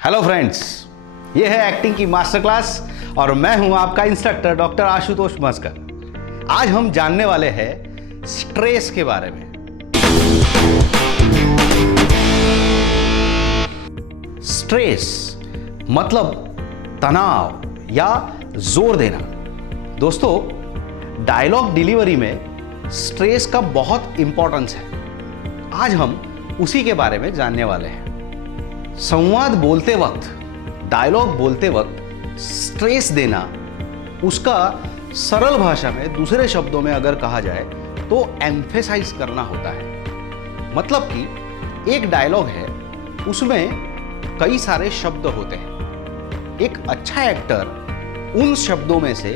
Hello friends, ये है acting की मास्टर क्लास और मैं हूं आपका इंस्ट्रक्टर डॉक्टर आशुतोष मस्कर। आज हम जानने वाले हैं स्ट्रेस के बारे में। स्ट्रेस मतलब तनाव या जोर देना। दोस्तों, डायलॉग डिलीवरी में स्ट्रेस का बहुत इंपॉर्टेंस है। आज हम उसी के बारे में जानने वाले हैं। संवाद बोलते वक्त, डायलॉग बोलते वक्त स्ट्रेस देना, उसका सरल भाषा में दूसरे शब्दों में अगर कहा जाए तो एम्फेसाइज करना होता है। मतलब कि एक डायलॉग है, उसमें कई सारे शब्द होते हैं। एक अच्छा एक्टर उन शब्दों में से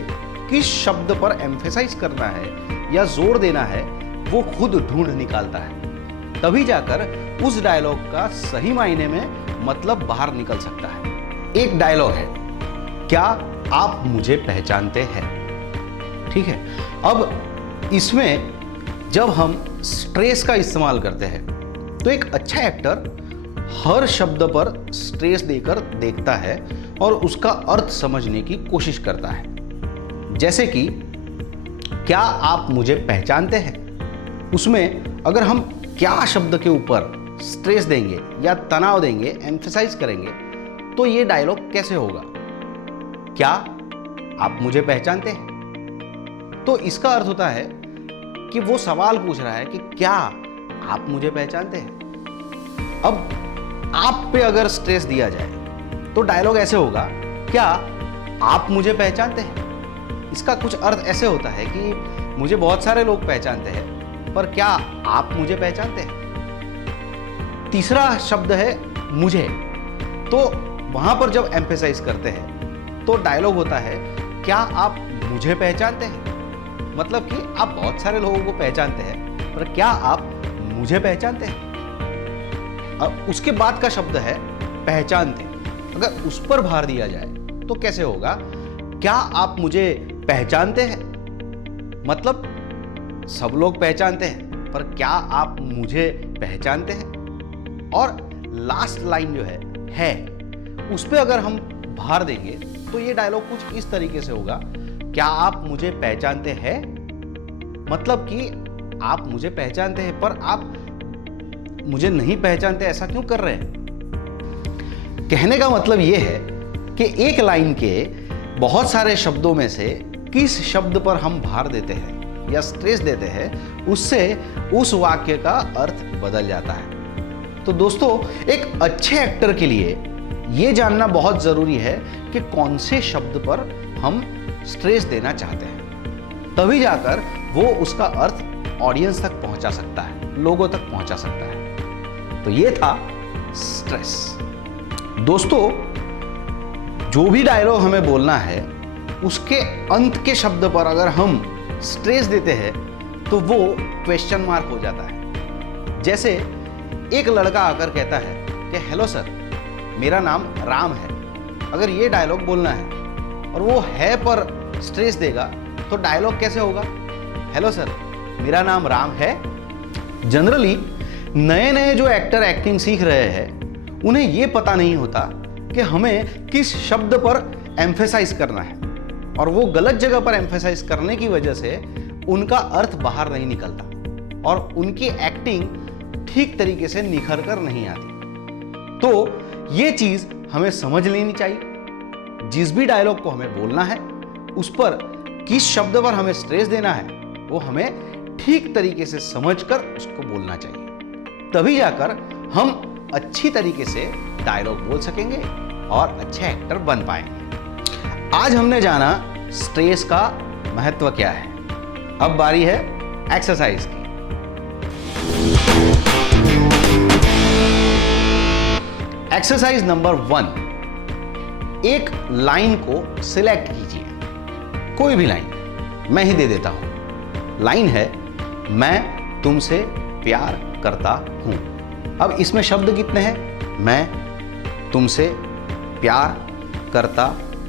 किस शब्द पर एम्फेसाइज करना है या जोर देना है वो खुद ढूंढ निकालता है। तभी जाकर उस डायलॉग का सही मायने में मतलब बाहर निकल सकता है। एक डायलॉग है, क्या आप मुझे पहचानते हैं? ठीक है, अब इसमें जब हम स्ट्रेस का इस्तेमाल करते हैं तो एक अच्छा एक्टर हर शब्द पर स्ट्रेस देकर देखता है और उसका अर्थ समझने की कोशिश करता है। जैसे कि क्या आप मुझे पहचानते हैं, उसमें अगर हम क्या शब्द के ऊपर स्ट्रेस देंगे या तनाव देंगे, एम्फसाइज करेंगे, तो ये डायलॉग कैसे होगा? क्या आप मुझे पहचानते हैं? तो इसका अर्थ होता है कि वो सवाल पूछ रहा है कि क्या आप मुझे पहचानते हैं। अब आप पे अगर स्ट्रेस दिया जाए तो डायलॉग ऐसे होगा, क्या आप मुझे पहचानते हैं? इसका कुछ अर्थ ऐसे होता है कि मुझे बहुत सारे लोग पहचानते हैं, पर क्या आप मुझे पहचानते हैं? तीसरा शब्द है मुझे, तो वहां पर जब एम्फेसाइज करते हैं तो डायलॉग होता है, क्या आप मुझे पहचानते हैं? मतलब कि आप बहुत सारे लोगों को पहचानते हैं, पर क्या आप मुझे पहचानते हैं? अब उसके बाद का शब्द है पहचानते। अगर उस पर भार दिया जाए तो कैसे होगा? क्या आप मुझे पहचानते हैं? मतलब सब लोग पहचानते हैं, पर क्या आप मुझे पहचानते हैं? और लास्ट लाइन जो है उस पे अगर हम भार देंगे तो ये डायलॉग कुछ इस तरीके से होगा, क्या आप मुझे पहचानते हैं? मतलब कि आप मुझे पहचानते हैं पर आप मुझे नहीं पहचानते, ऐसा क्यों कर रहे हैं? कहने का मतलब ये है कि एक लाइन के बहुत सारे शब्दों में से किस शब्द पर हम भार देते हैं या स्ट्रेस देते हैं, उससे उस वाक्य का अर्थ बदल जाता है। तो दोस्तों, एक अच्छे एक्टर के लिए यह जानना बहुत जरूरी है कि कौन से शब्द पर हम स्ट्रेस देना चाहते हैं। तभी जाकर वो उसका अर्थ ऑडियंस तक पहुंचा सकता है, लोगों तक पहुंचा सकता है। तो ये था स्ट्रेस। दोस्तों, जो भी डायलॉग हमें बोलना है उसके अंत के शब्द पर अगर हम स्ट्रेस देते हैं तो वो क्वेश्चन मार्क हो जाता है। जैसे एक लड़का आकर कहता है कि हेलो सर, मेरा नाम राम है। अगर ये डायलॉग बोलना है और वो है पर स्ट्रेस देगा तो डायलॉग कैसे होगा? हेलो सर, मेरा नाम राम है। जनरली नए नए जो एक्टर एक्टिंग सीख रहे हैं उन्हें ये पता नहीं होता कि हमें किस शब्द पर एम्फेसाइज करना है, और वो गलत जगह पर एम्फेसाइज करने की वजह से उनका अर्थ बाहर नहीं निकलता और उनकी एक्टिंग ठीक तरीके से निखर कर नहीं आती। तो ये चीज हमें समझ लेनी चाहिए। जिस भी डायलॉग को हमें बोलना है उस पर किस शब्द पर हमें स्ट्रेस देना है वो हमें ठीक तरीके से समझकर उसको बोलना चाहिए। तभी जाकर हम अच्छी तरीके से डायलॉग बोल सकेंगे और अच्छे एक्टर बन पाएंगे। आज हमने जाना स्ट्रेस का महत्व क्या है। अब बारी है एक्सरसाइज की। एक्सरसाइज नंबर 1, एक लाइन को सिलेक्ट कीजिए, कोई भी लाइन, मैं ही दे देता हूं। लाइन है, मैं तुमसे प्यार करता हूं। अब इसमें शब्द कितने हैं? मैं तुमसे प्यार करता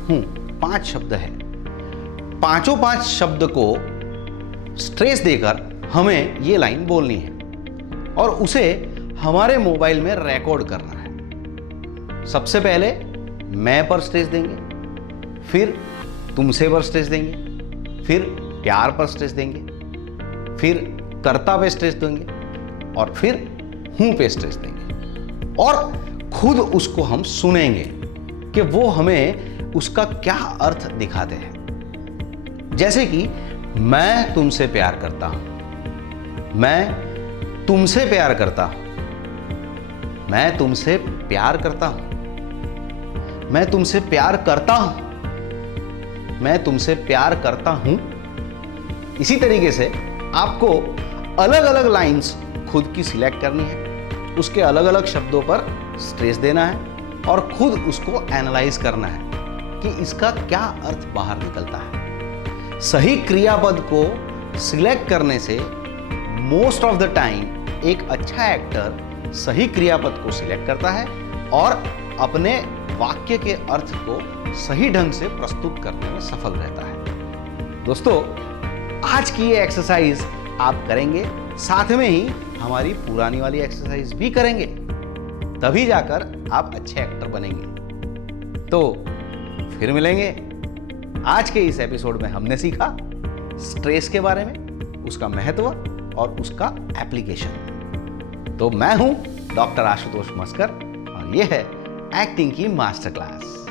हूं, 5 शब्द है। पांचों 5 शब्द को स्ट्रेस देकर हमें ये लाइन बोलनी है और उसे हमारे मोबाइल में रिकॉर्ड करना है। सबसे पहले मैं पर स्ट्रेस देंगे, फिर तुमसे पर स्ट्रेस देंगे, फिर प्यार पर स्ट्रेस देंगे, फिर कर्ता पे स्ट्रेस देंगे और फिर हूं पे स्ट्रेस देंगे। और खुद उसको हम सुनेंगे कि वो हमें उसका क्या अर्थ दिखाते हैं। जैसे कि मैं तुमसे प्यार करता हूं, मैं तुमसे प्यार करता हूं, मैं तुमसे प्यार करता हूं, मैं तुमसे प्यार करता हूं, मैं तुमसे प्यार करता हूं। इसी तरीके से आपको अलग अलग लाइंस खुद की सिलेक्ट करनी है, उसके अलग अलग शब्दों पर स्ट्रेस देना है और खुद उसको एनालाइज करना है कि इसका क्या अर्थ बाहर निकलता है। सही क्रियापद को सिलेक्ट करने से मोस्ट ऑफ द टाइम एक अच्छा एक्टर सही क्रियापद को सिलेक्ट करता है और अपने वाक्य के अर्थ को सही ढंग से प्रस्तुत करने में सफल रहता है। दोस्तों, आज की ये एक्सरसाइज आप करेंगे, साथ में ही हमारी पुरानी वाली एक्सरसाइज भी करेंगे, तभी जाकर आप अच्छे एक्टर बनेंगे। तो फिर मिलेंगे। आज के इस एपिसोड में हमने सीखा स्ट्रेस के बारे में, उसका महत्व और उसका एप्लीकेशन। तो मैं हूं डॉक्टर आशुतोष मस्कर और यह है एक्टिंग की मास्टर क्लास।